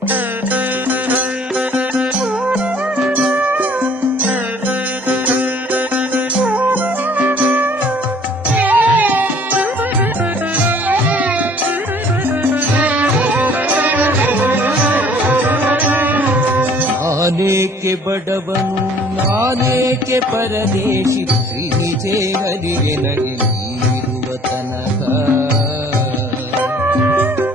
ನಾನೇಕೆ ಬಡವನು ನಾನೇಕೆ ಪರದೇಶಿ ಶ್ರೀನಿಜೆ ಹರಿಗೆ ನಗೆ ನೀರುವ ತನಕ.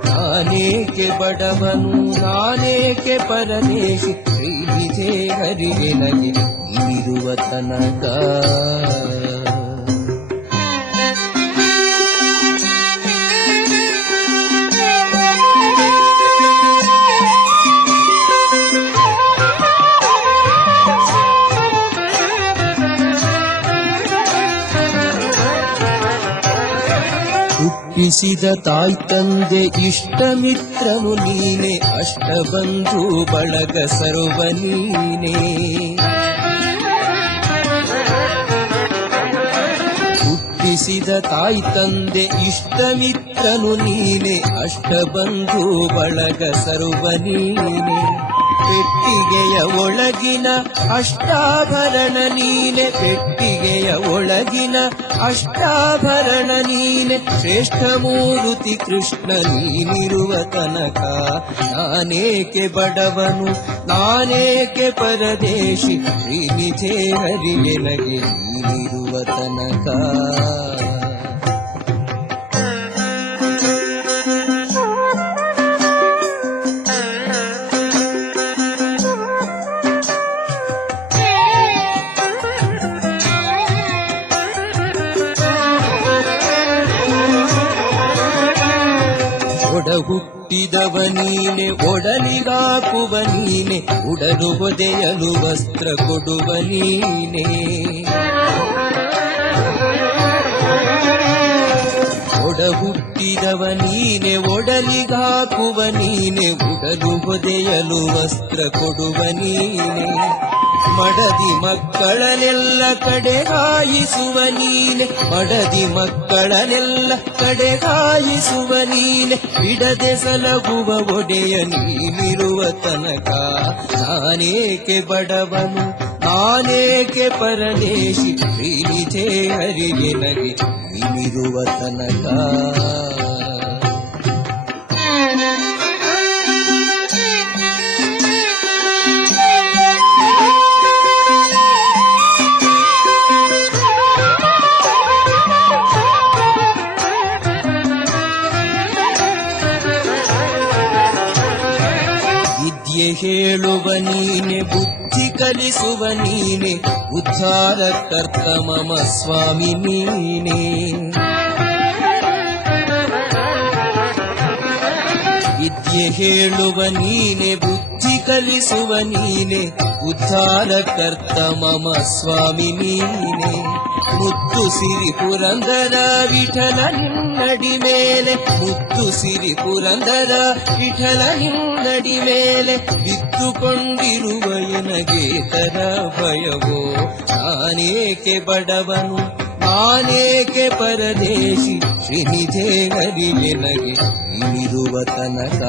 ನಾನೇಕೆ ಬಡವನು ನಾನೇಕೆ ಪರದೇಶಿ ಶ್ರೀನಿಜೆ ಹರಿಗೆ ನಗೆ ನೀರುವ ತನಕ. ಹುಟ್ಟಿಸಿದ ತಾಯಿ ತಂದೆ ಇಷ್ಟ ಮಿತ್ರನು ನೀನೆ, ಅಷ್ಟ ಬಂಧು ಬಳಗ ಸರ್ವ ನೀನೆ. ಹುಟ್ಟಿಸಿದ ತಾಯಿ ತಂದೆ ಇಷ್ಟ ಮಿತ್ರನು ನೀನೆ, ಅಷ್ಟ ಬಂಧು ಬಳಗ ಸರ್ವ ನೀನೆ. ಪೆಟ್ಟಿಗೆಯ ಒಳಗಿನ ಅಷ್ಟಾಭರಣ ನೀನೆ, ಪೆಟ್ಟಿಗೆಯ ಒಳಗಿನ ಅಷ್ಟಾಭರಣ ನೀನೆ. ಶ್ರೇಷ್ಠ ಮೂರುತಿ ಕೃಷ್ಣ ನೀನಿರುವ ತನಕ. ನಾನೇಕೆ ಬಡವನು ನಾನೇಕೆ ಪರದೇಶಿ ಶ್ರೀನಿಜೆ ಹರಿಗೆ ನಗೆ ನೀನಿರುವ ತನಕ. ಒಡ ಹುಟ್ಟಿದವ ನೀನೆ ಒಡಲಿಗಾಕುವ ನೀನೆ, ಉಡಲು ಒದೆಯಲು ವಸ್ತ್ರ ಕೊಡುವ ನೀನೆ. ಒಡ ಹುಟ್ಟಿದವ ನೀನೆ ಒಡಲಿಗಾಕುವ ನೀನೆ, ಉಡಲು ಒದೆಯಲು ವಸ್ತ್ರ ಕೊಡುವ ನೀನೆ. ಮಡದಿ ಮಕ್ಕಳನೆಲ್ಲ ಕಡೆಗಾಯಿಸುವ ನೀನೆ, ಮಡದಿ ಮಕ್ಕಳನೆಲ್ಲ ಕಡೆಗಾಯಿಸುವ ನೀನೆ. ಬಿಡದೆ ಸಲಹುವ ಒಡೆಯ ನೀನಿರುವ ತನಕ. ನಾನೇಕೆ ಬಡವನು ನಾನೇಕೆ ಪರದೇಶಿ ಶ್ರೀನಿಜೆ ಹರಿಗೆ ನಗೆ ನೀನಿರುವ ತನಕ. ವಿದ್ಯೆ ಹೇಳುವ ನೀನೆ ಬುದ್ಧಿ ಕಲಿಸುವ ನೀನೆ, ಉದ್ಧಾರ ಕರ್ತ ಮಮ ಸ್ವಾಮಿ ನೀನೆ. ವಿದ್ಯೆ ಹೇಳುವ ನೀನೆ ಬುದ್ಧಿ ಕಲಿಸುವ ನೀನೆ, ಉದ್ಧಾರ ಕರ್ತ ಮಮ ಸ್ವಾಮಿ ನೀನೆ. ಮುದ್ದು ಸಿರಿ ಪುರಂದರ ವಿಠಲ ನಿನ್ನಡಿ ಮೇಲೆ, ಮುದ್ದು ಸಿರಿ ಪುರಂದರ ವಿಠಲ ನಿನ್ನಡಿ ಮೇಲೆ. ಬಿದ್ದುಕೊಂಡಿರುವ ಎನಗೆ ತರ ಭಯವೋ. ನಾನೇಕೆ ಬಡವನು ನಾನೇಕೆ ಪರದೇಶಿ ಶ್ರೀನಿಜೆ ಹರಿಗೆ ನಗೆ ನೀನಿರುವ ತನಕ.